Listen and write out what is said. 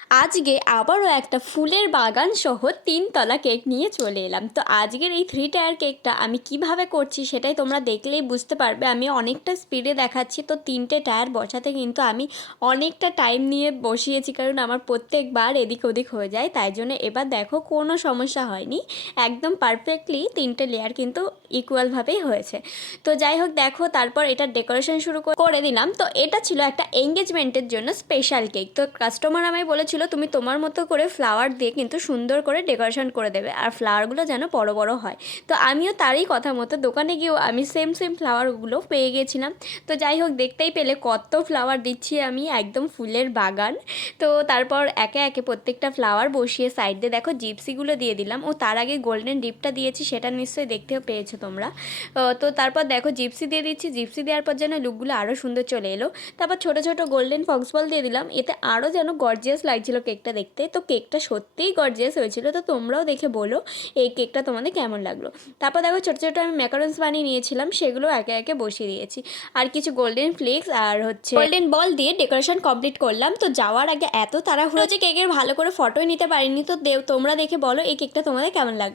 আজকে আবারও একটা ফুলের বাগান সহ ৩ তলা কেক নিয়ে চলে এলাম। তো আজকের এই 3 টায়ার কেকটা আমি কিভাবে করছি সেটাই তোমরা দেখলেই বুঝতে পারবে। আমি অনেকটা স্পিডে দেখাচ্ছি, তো ৩টে টায়ার বসাতে কিন্তু আমি অনেকটা টাইম নিয়ে বসিয়েছি, কারণ আমার প্রত্যেকবার এদিক ওদিক হয়ে যায়। তাই জন্য এবার দেখো কোনো সমস্যা হয়নি, একদম পারফেক্টলি 3টে লেয়ার কিন্তু ইকুয়ালভাবেই হয়েছে। তো যাই হোক, দেখো তারপর এটার ডেকোরেশন শুরু করে দিলাম। তো এটা ছিল একটা এঙ্গেজমেন্টের জন্য স্পেশাল কেক। তো কাস্টমার আমায় বলেছিল তুমি তোমার মতো করে ফ্লাওয়ার দিয়ে কিন্তু সুন্দর করে ডেকোরেশন করে দেবে, আর ফ্লাওয়ারগুলো যেন বড় বড় হয়। তো আমিও তারই কথা মতো দোকানে গিয়েও আমি সেম ফ্লাওয়ারগুলো পেয়ে গেছিলাম। তো যাই হোক, দেখতেই পেলে কত ফ্লাওয়ার দিচ্ছি আমি, একদম ফুলের বাগান। তো তারপর একে একে প্রত্যেকটা ফ্লাওয়ার বসিয়ে সাইড দিয়ে দেখো জিপসিগুলো দিয়ে দিলাম, ও তার আগে গোল্ডেন ডিপটা দিয়েছি, সেটা নিশ্চয়ই দেখতেও পেয়েছো তোমরা। তো তারপর দেখো জিপসি দিয়ে দিচ্ছি, জিপসি দেওয়ার পর যেন লুকগুলো আরও সুন্দর চলে এলো। তারপর ছোটো ছোটো গোল্ডেন ফক্স বল দিয়ে দিলাম, এতে আরও যেন গর্জিয়াস লাগছিলো কেকটা দেখতে। তো কেকটা সত্যিই গর্জিয়াস হয়েছিল। তো তোমরাও দেখে বলো এই কেকটা তোমাদের কেমন লাগলো। তারপর দেখো ছোটো ছোটো আমি ম্যাকারন্স বানিয়ে নিয়েছিলাম, সেগুলো একে একে বসিয়ে দিয়েছি, আর কিছু গোল্ডেন ফ্লেক্স আর গোল্ডেন বল দিয়ে ডেকোরেশন কমপ্লিট করলাম। তো যাওয়ার আগে এত তাড়াহুড়ো যে কেকের ভালো করে ফটোই নিতে পারিনি। তো তোমরা দেখে বলো এই কেকটা তোমাদের কেমন লাগলো।